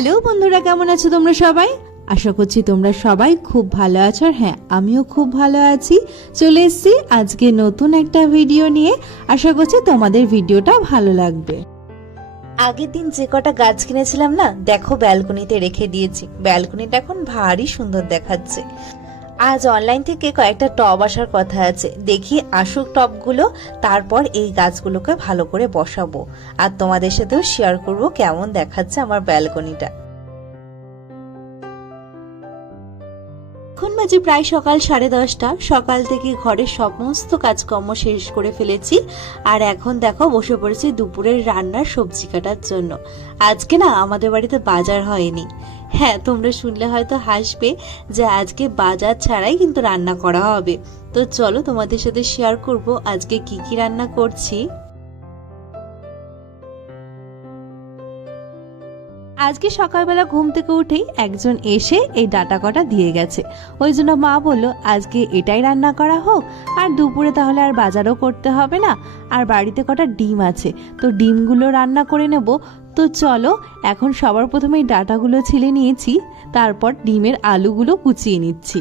Hello বন্ধুরা, কেমন আছো তোমরা সবাই? আশা করছি তোমরা সবাই খুব ভালো আছো। আর হ্যাঁ আমিও খুব ভালো আছি। চলে এসেছি আজকে নতুন একটা ভিডিও নিয়ে। আশা করছি তোমাদের ভিডিওটা ভালো লাগবে। আগের দিন যে কটা গাছ কিনেছিলাম না, দেখো ব্যালকনিতে রেখে দিয়েছি। ব্যালকনিটা এখন ভারী সুন্দর দেখাচ্ছে। আজ অনলাইন থেকে কয়েকটা টব আসার কথা আছে। দেখি আসুক টবগুলো, তারপর এই গাছগুলোকে ভালো করে বসাবো। আর তোমাদের সাথেও শেয়ার করব কেমন দেখাচ্ছে আমার ব্যালকনিটা এখন বাজে প্রায় সকাল সাড়ে দশটা। সকাল থেকে ঘরের সমস্ত কাজকর্ম শেষ করে ফেলেছি। আর এখন দেখো, বসে পড়েছি দুপুরের রান্নার সবজি কাটার জন্য। আজকে না, আমাদের বাড়িতে বাজার হয়নি। হ্যাঁ তোমরা শুনলে হয়তো হাসবে যে আজকে বাজার ছাড়াই কিন্তু রান্না করা হবে। তো চলো তোমাদের সাথে শেয়ার করব আজকে কি কি রান্না করছি। আজকে সকালবেলা ঘুম থেকে উঠেই একজন এসে এই ডাটা কটা দিয়ে গেছে। ওই জন্য মা বলল, আজকে এটাই রান্না করা হোক, আর দুপুরে তাহলে আর বাজারও করতে হবে না। আর বাড়িতে কটা ডিম আছে, তো ডিমগুলো রান্না করে নেব। তো চলো, এখন সবার প্রথমে এই ডাটাগুলো ছিলে নিয়েছি, তারপর ডিমের আলুগুলো কুচিয়ে নিচ্ছি।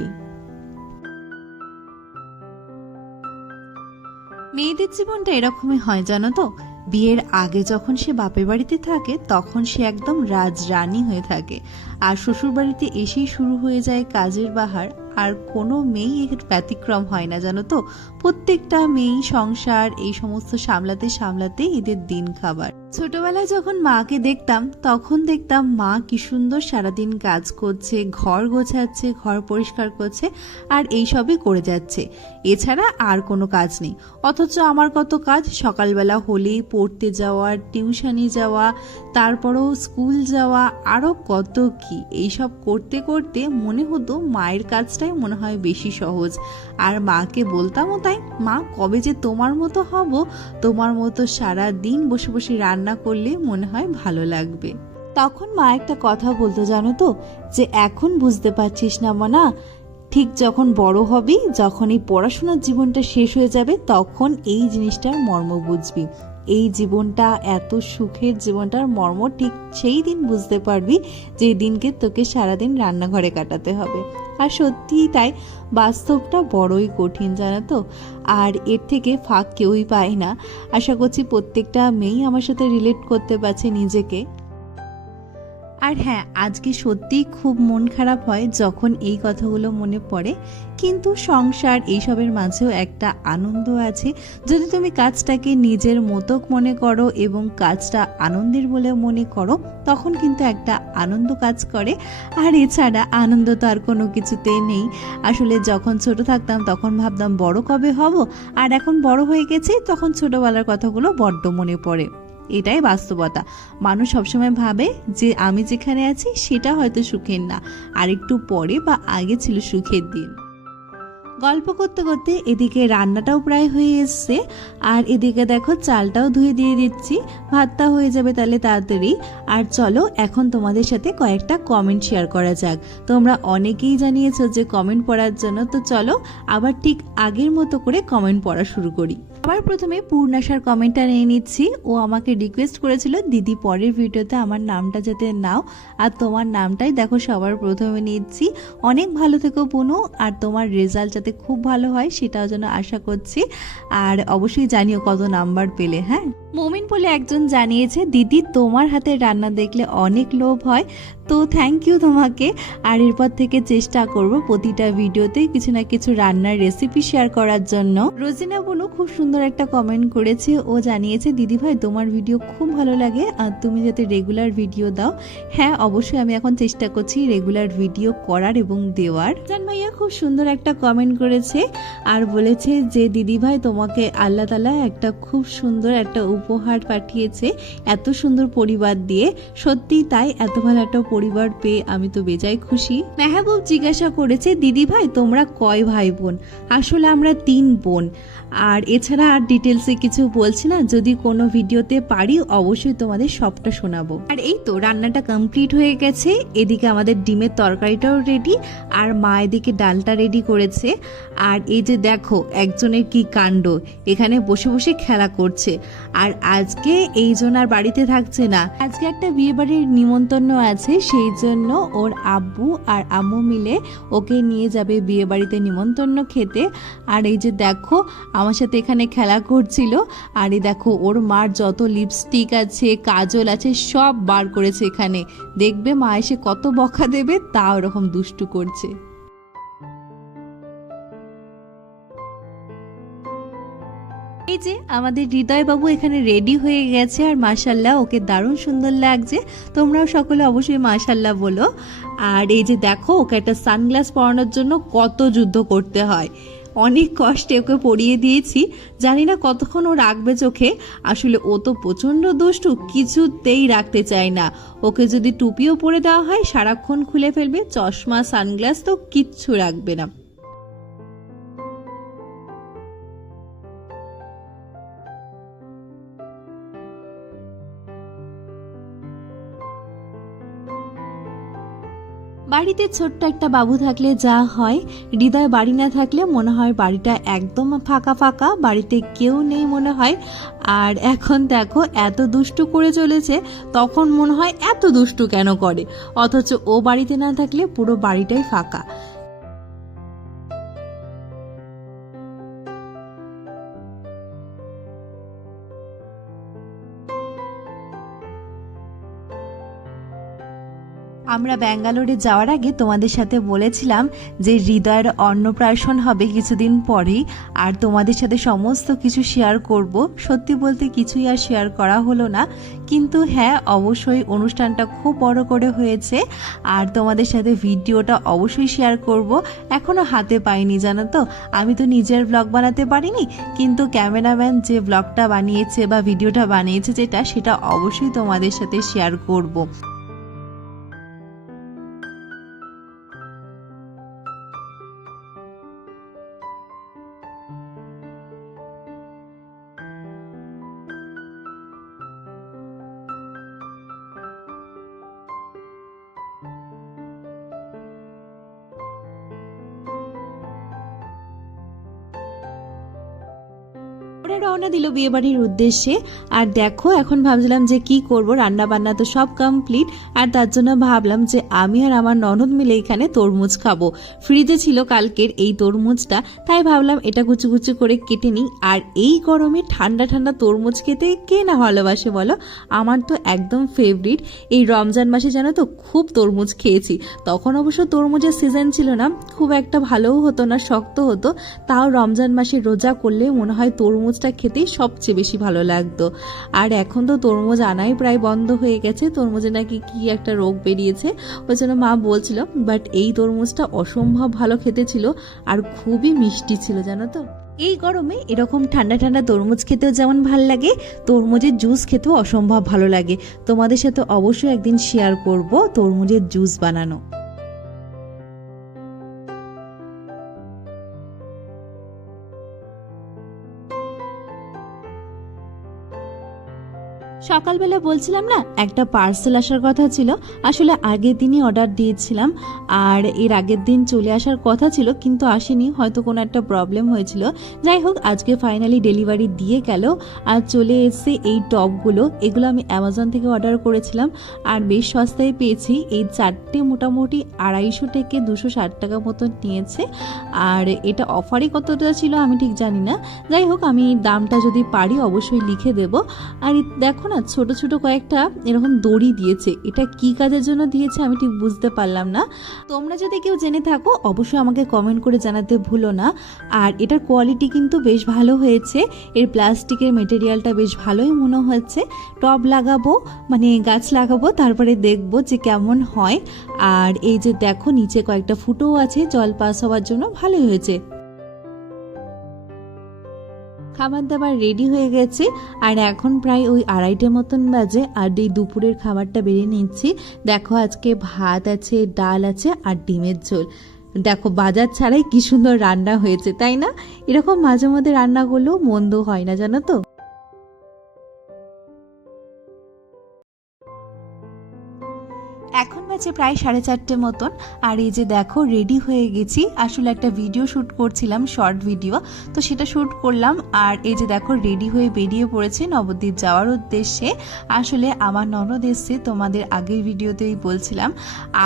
মেয়েদের জীবনটা এরকমই হয়, জানো তো? বিয়ের আগে যখন সে বাপের বাড়িতে থাকে, তখন সে একদম রাজরানী হয়ে থাকে। আর শ্বশুর বাড়িতে এসেই শুরু হয়ে যায় কাজের বাহার। আর কোনো মেয়েই এর ব্যতিক্রম হয় না, জানো তো? প্রত্যেকটা মেয়েই সংসার, এই সমস্ত সামলাতে সামলাতে এদের দিন খাবার ছোটবেলায় যখন মাকে দেখতাম, তখন দেখতাম মা কি সুন্দর সারাদিন কাজ করছে, ঘর গোছাচ্ছে, ঘর পরিষ্কার করছে আর এই সবই করে যাচ্ছে। এছাড়া আর কোনো কাজ নেই। অথচ আমার কত কাজ সকালবেলা হলেই পড়তে যাওয়া, টিউশনি যাওয়া, তারপরেও স্কুল যাওয়া আরও কত কি। এইসব করতে করতে মনে হতো মায়ের কাজটাই মনে হয় বেশি সহজ। আর মাকে বলতামও তাই, মা, কবে যে তোমার মতো হব, তোমার মতো সারা দিন বসে বসে রান্না করলে মনে হয় ভালো লাগবে। তখন মা একটা কথা বলতো, জানো তো, যে এখন বুঝতে পারছিস না মনা, ঠিক যখন বড় হবি, যখন এই পড়াশোনার জীবনটা শেষ হয়ে যাবে, তখন এই জিনিসটার মর্ম বুঝবি। এই জীবনটা, এত সুখের জীবনটার মর্ম, ঠিক সেই দিন বুঝতে পারবি যে দিনকে তোকে সারাদিন রান্নাঘরে কাটাতে হবে। আর সত্যিই তাই, বাস্তবটা বড়ই কঠিন জানো তো। আর এর থেকে ফাঁক কেউই পায় না। আশা করছি প্রত্যেকটা মেয়েই আমার সাথে রিলেট করতে পারছে নিজেকে। আর হ্যাঁ আজকে সত্যিই খুব মন খারাপ হয় যখন এই কথাগুলো মনে পড়ে। কিন্তু সংসার এইসবের মাঝেও একটা আনন্দ আছে। যদি তুমি কাজটাকে নিজের মতক মনে করো এবং কাজটা আনন্দের বলে মনে করো, তখন কিন্তু একটা আনন্দ কাজ করে। আর এছাড়া আনন্দ তো আর কোনো কিছুতেই নেই। আসলে যখন ছোট থাকতাম তখন ভাবতাম, বড় কবে হব? আর এখন বড় হয়ে গেছি, তখন ছোটবেলার কথাগুলো বড্ড মনে পড়ে। এটাই বাস্তবতা। মানুষ সবসময় ভাবে যে আমি যেখানে আছি সেটা হয়তো সুখের না। আর একটু পরে বা আগে ছিল সুখের দিন। গল্প করতে করতে এদিকে রান্নাটাও প্রায় হয়ে এসছে। আর এদিকে দেখো চালটাও ধুয়ে দিয়ে দিচ্ছি। ভাতটা হয়ে যাবে তাহলে তাড়াতাড়ি। আর চলো এখন তোমাদের সাথে কয়েকটা কমেন্ট শেয়ার করা যাক। তোমরা অনেকেই জানিয়েছো যে কমেন্ট পড়ার জন্য। তো চলো আবার ঠিক আগের মতো করে কমেন্ট পড়া শুরু করি। আবার প্রথমে পূর্ণাশার কমেন্টটা নিয়ে নিচ্ছি। ও আমাকে রিকোয়েস্ট করেছিল, দিদি, পরের ভিডিওতে আমার নামটা যাতে নাও। আর তোমার নামটাই দেখো সবার প্রথমে নিচ্ছি। অনেক ভালো থেকো পুনু, আর তোমার রেজাল্ট যাতে খুব ভালো হয় সেটাও যেন আশা করছি। আর অবশ্যই জানিও কত নাম্বার পেলে হ্যাঁ? মমিন বলে একজন জানিয়েছে, দিদি, তোমার হাতে রান্না দেখলে অনেক লোভ হয়। তো থ্যাংক ইউ তোমাকে। আর এরপর থেকে চেষ্টা করব প্রতিটা ভিডিওতে কিছু না কিছু রান্নার রেসিপি শেয়ার করার জন্য। রোজিনা বনু খুব সুন্দর একটা কমেন্ট করেছে। ও জানিয়েছে, দিদি ভাই, তোমার ভিডিও খুব ভালো লাগে। আর তুমি যাতে রেগুলার ভিডিও দাও। হ্যাঁ অবশ্যই আমি এখন চেষ্টা করছি রেগুলার ভিডিও করার এবং দেওয়ার। জান ভাইয়া খুব সুন্দর একটা কমেন্ট করেছে আর বলেছে যে, দিদি ভাই, তোমাকে আল্লাহ তালা একটা খুব সুন্দর একটা উপহার পাঠিয়েছে এত সুন্দর পরিবার দিয়ে। সত্যি তাই এত ভালো একটা পরিবার পেয়ে আমি তো বেজায় খুশি। মেহবুব জিজ্ঞাসা করেছে দিদি ভাই তোমরা কয় ভাই বোন? আসলে আমরা তিন বোন। আর এছাড়া আর ডিটেলসে কিছু বলছি না, যদি কোনো ভিডিওতে পারি অবশ্যই তোমাদের সবটা শোনাবো। আর এই তো, রান্নাটা কমপ্লিট হয়ে গেছে, এদিকে আমাদের ডিমের তরকারিটাও রেডি আর মা এদিকে ডালটা রেডি করেছে। আর এই যে দেখো, একজনের কি কাণ্ড, এখানে বসে বসে খেলা করছে। আর আজকে এইজন আর বাড়িতে থাকছে না। আজকে একটা বিয়ে বাড়ির নিমন্ত্রণ আছে, সেই জন্য ওর আব্বু আর আম্মু মিলে ওকে নিয়ে যাবে বিয়ে বাড়িতে নিমন্ত্রণ খেতে। আর এই যে দেখো আমার সাথে এখানে খেলা করছিল। আর এই দেখো, ওর মার যত লিপস্টিক আছে, কাজল আছে, সব বার করেছে এখানে। দেখবে মা এসে কত বকা দেবে, তা ওরকম দুষ্টু করছে। এই যে, আমাদের হৃদয় বাবু এখানে রেডি হয়ে গেছে, আর মাশাল্লাহ ওকে দারুণ সুন্দর লাগছে। তোমরাও সকলে অবশ্যই মাশাল্লাহ বলো। আর এই যে দেখো, ওকে একটা সানগ্লাস পরানোর জন্য কত যুদ্ধ করতে হয়। অনেক কষ্টে ওকে পড়িয়ে দিয়েছি। জানি না কতক্ষণ ও রাখবে চোখে। আসলে ও তো প্রচণ্ড দুষ্টু, কিছুতেই রাখতে চায় না। ওকে যদি টুপিও পরে দেওয়া হয়, সারাক্ষণ খুলে ফেলবে, চশমা, সানগ্লাস তো কিচ্ছু রাখবে না। বাড়িতে ছোট্ট একটা বাবু থাকলে যা হয়, হৃদয় বাড়ি না থাকলে মনে হয় বাড়িটা একদম ফাঁকা ফাঁকা, বাড়িতে কেউ নেই মনে হয়। আর এখন দেখো, এত দুষ্টু করে চলেছে, তখন মনে হয় এত দুষ্টু কেন করে? অথচ ও বাড়িতে না থাকলে পুরো বাড়িটাই ফাঁকা। আমরা ব্যাঙ্গালোরে যাওয়ার আগে তোমাদের সাথে বলেছিলাম যে হৃদয়ের অন্নপ্রাশন হবে কিছুদিন পরেই, আর তোমাদের সাথে সমস্ত কিছু শেয়ার করব। সত্যি বলতে কিছুই আর শেয়ার করা হলো না, কিন্তু হ্যাঁ অবশ্যই অনুষ্ঠানটা খুব বড় করে হয়েছে, আর তোমাদের সাথে ভিডিওটা অবশ্যই শেয়ার করব। এখনও হাতে পাইনি, জানো তো? আমি তো নিজের ব্লগ বানাতে পারিনি, কিন্তু ক্যামেরাম্যান যে ব্লগটা বানিয়েছে বা ভিডিওটা বানিয়েছে যেটা, সেটা অবশ্যই তোমাদের সাথে শেয়ার করব। রওনা দিল বিয়ে বাড়ির উদ্দেশ্যে। আর দেখো, এখন ভাবছিলাম যে কি করব রান্না বান্না তো সব কমপ্লিট আর তার জন্য ভাবলাম যে আমি আর আমার ননদ মিলে এখানে তরমুজ খাব। ফ্রিজে ছিল কালকের এই তরমুজটা, তাই ভাবলাম এটা কুচু কুচু করে কেটে নিই। আর এই গরমে ঠান্ডা ঠান্ডা তরমুজ খেতে কে না ভালোবাসে বলো? আমার তো একদম ফেভারিট এই রমজান মাসে জানো তো খুব তরমুজ খেয়েছি। তখন অবশ্য তরমুজের সিজন ছিল না, খুব একটা ভালোও হতো না, শক্ত হতো। তাও রমজান মাসে রোজা করলে মনে হয় তরমুজটা খেতেই সবচেয়ে বেশি ভালো লাগতো। আর এখন তো তরমুজ আনাই প্রায় বন্ধ হয়ে গেছে। তরমুজে নাকি কি একটা রোগ বেরিয়েছে, ওই জন্য মা বলছিল, বাট এই তরমুজটা অসম্ভব ভালো খেতে ছিল আর খুবই মিষ্টি ছিল, জানো তো? এই গরমে এরকম ঠান্ডা ঠান্ডা তরমুজ খেতেও যেমন ভালো লাগে, তরমুজের জুস খেতেও অসম্ভব ভালো লাগে। তোমাদের সাথে অবশ্যই একদিন শেয়ার করব তরমুজের জুস বানানো। সকালবেলা বলছিলাম না, একটা পার্সেল আসার কথা ছিল। আসলে আগের দিনই অর্ডার দিয়েছিলাম, আর এর আগের দিন চলে আসার কথা ছিল, কিন্তু আসেনি, হয়তো কোনো একটা প্রবলেম হয়েছিল। যাই হোক, আজকে ফাইনালি ডেলিভারি দিয়ে গেল, আর চলে এসে এই টপগুলো। এগুলো আমি অ্যামাজন থেকে অর্ডার করেছিলাম, আর বেশ সস্তায় পেয়েছি। এই চারটে মোটামুটি আড়াইশো থেকে দুশো ষাট টাকা মতন নিয়েছে, আর এটা অফারই কতটা ছিল আমি ঠিক জানি না। যাই হোক, আমি দামটা যদি পারি, অবশ্যই লিখে দেব। আর দেখো না ছোট ছোট কয়েকটা এরকম দড়ি দিয়েছে। এটা কি কাজের জন্য দিয়েছে আমি ঠিক বুঝতে পারলাম না। তোমরা যদি কেউ জেনে থাকো, অবশ্যই আমাকে কমেন্ট করে জানাতে ভুলো না। আর এটার কোয়ালিটি কিন্তু বেশ ভালো হয়েছে। এর প্লাস্টিকের মেটেরিয়ালটা বেশ ভালোই মনে হচ্ছে। টব লাগাবো মানে গাছ লাগাবো, তারপরে দেখব যে কেমন হয়। আর এই যে দেখো, নিচে কয়েকটা ফুটোও আছে, জল পাস হওয়ার জন্য ভালোই হয়েছে। খাবার দাবার রেডি হয়ে গেছে, আর এখন প্রায় ওই আড়াইটে মতন বাজে, আর এই দুপুরের খাবারটা বেরিয়ে নিচ্ছি। দেখো আজকে ভাত আছে, ডাল আছে, আর ডিমের ঝোল। দেখো বাজার ছাড়াই কি সুন্দর রান্না হয়েছে, তাই না? এরকম মাঝে মধ্যে রান্না করলেও মন্দ হয় না, জানো তো? বাজে প্রায় সাড়ে চারটে মতন। আর এই যে দেখো রেডি হয়ে গেছি। আসলে একটা ভিডিও শ্যুট করছিলাম শর্ট ভিডিও তো সেটা শ্যুট করলাম। আর এই যে দেখো রেডি হয়ে বেরিয়ে পড়েছে নবদ্বীপ যাওয়ার উদ্দেশ্যে। আসলে আমার ননদ এসছে, তোমাদের আগের ভিডিওতেই বলছিলাম।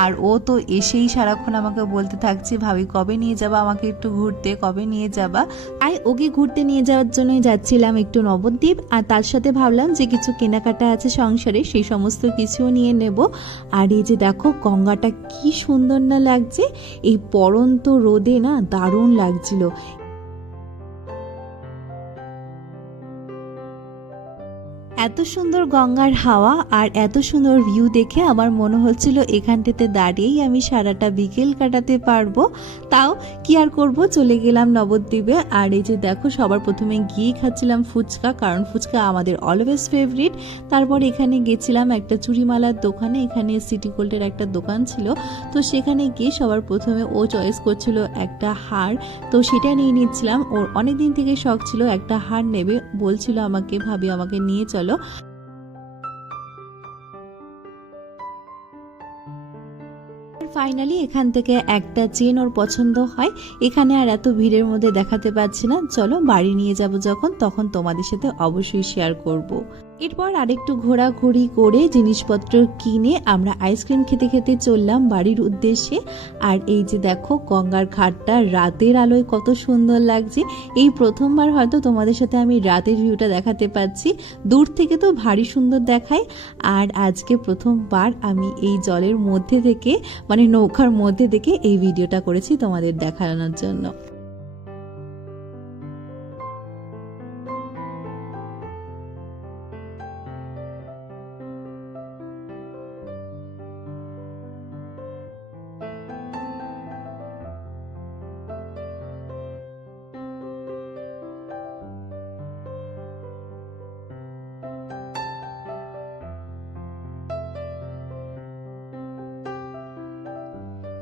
আর ও তো এসেই সারাক্ষণ আমাকে বলতে থাকছে, ভাবি, কবে নিয়ে যাবা আমাকে একটু ঘুরতে? কবে নিয়ে যাবা? তাই ওকে ঘুরতে নিয়ে যাওয়ার জন্যই যাচ্ছিলাম একটু নবদ্বীপ। আর তার সাথে ভাবলাম যে কিছু কেনাকাটা আছে সংসারে, সেই সমস্ত কিছুও নিয়ে নেব। আর এই যে দেখো গঙ্গাটা কি সুন্দর না লাগছে। এই পরন্ত রোদে না দারুণ লাগছিল। এত সুন্দর গঙ্গার হাওয়া আর এত সুন্দর ভিউ দেখে আমার মনে হচ্ছিল এখানটাতে দাঁড়িয়েই আমি সারাটা বিকেল কাটাতে পারব। তাও কি আর করব? চলে গেলাম নবদ্বীপে। আর এই যে দেখো, সবার প্রথমে গিয়ে খাচ্ছিলাম ফুচকা, কারণ ফুচকা আমাদের অলওয়েজ ফেভারিট তারপর এখানে গেছিলাম একটা চুড়িমালার দোকানে, এখানে সিটি গোল্ডের একটা দোকান ছিল। তো সেখানে গিয়ে সবার প্রথমে ও চয়েস করছিল একটা হার তো সেটা নিয়ে নিচ্ছিলাম। ওর অনেক দিন থেকে শখ ছিল একটা হার নেবে। বলছিল আমাকে, ভাবি, আমাকে নিয়ে চলো। ফাইনালি এখান থেকে একটা চেন ওর পছন্দ হয়। এখানে আর এত ভিড়ের মধ্যে দেখাতে পারছি না। চলো বাড়ি নিয়ে যাব যখন, তখন তোমাদের সাথে অবশ্যই শেয়ার করব। এরপর আরেকটু ঘোরাঘুরি করে জিনিসপত্র কিনে আমরা আইসক্রিম খেতে খেতে চললাম বাড়ির উদ্দেশ্যে। আর এই যে দেখো, গঙ্গার ঘাটটা, রাতের আলোয় কত সুন্দর লাগছে। এই প্রথমবার হয়তো তোমাদের সাথে আমি রাতের ভিউটা দেখাতে পাচ্ছি। দূর থেকে তো ভারী সুন্দর দেখায়। আর আজকে প্রথমবার আমি এই জলের মধ্যে থেকে মানে নৌকার মধ্যে থেকে এই ভিডিওটা করেছি তোমাদের দেখানোর জন্য।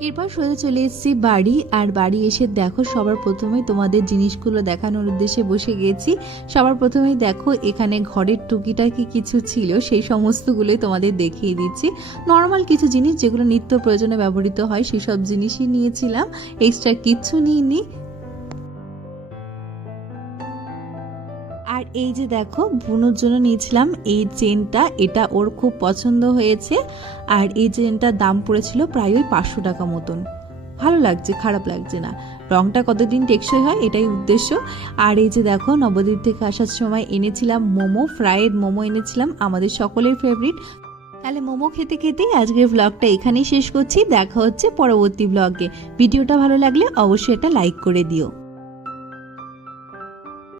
এরপর সোজা চলে এসেছি বাড়ি, আর বাড়ি এসে দেখো সবার প্রথমেই তোমাদের জিনিসগুলো দেখানোর উদ্দেশ্যে বসে গেছি। সবার প্রথমেই দেখো এখানে ঘরের টুকিটাকি কিছু ছিল, সেই সমস্তগুলোই তোমাদের দেখিয়ে দিচ্ছি। নর্মাল কিছু জিনিস যেগুলো নিত্য প্রয়োজনে ব্যবহৃত হয়, সেসব জিনিসই নিয়েছিলাম। এক্সট্রা কিচ্ছু নিইনি। এই যে দেখো, বুনোর জন্য নিয়েছিলাম এই চেনটা, এটা ওর খুব পছন্দ হয়েছে। আর এই চেনটার দাম পড়েছিল প্রায় ওই পাঁচশো টাকা মতন। ভালো লাগছে, খারাপ লাগছে না। রংটা কতদিন টেকসই হয়, এটাই উদ্দেশ্য। আর এই যে দেখো, নবদ্বীপ থেকে আসার সময় এনেছিলাম মোমো, ফ্রায়েড মোমো এনেছিলাম, আমাদের সকলের ফেভারিট তাহলে মোমো খেতে খেতেই আজকের ব্লগটা এখানেই শেষ করছি। দেখা হচ্ছে পরবর্তী ব্লগে ভিডিওটা ভালো লাগলে অবশ্যই এটা লাইক করে দিও।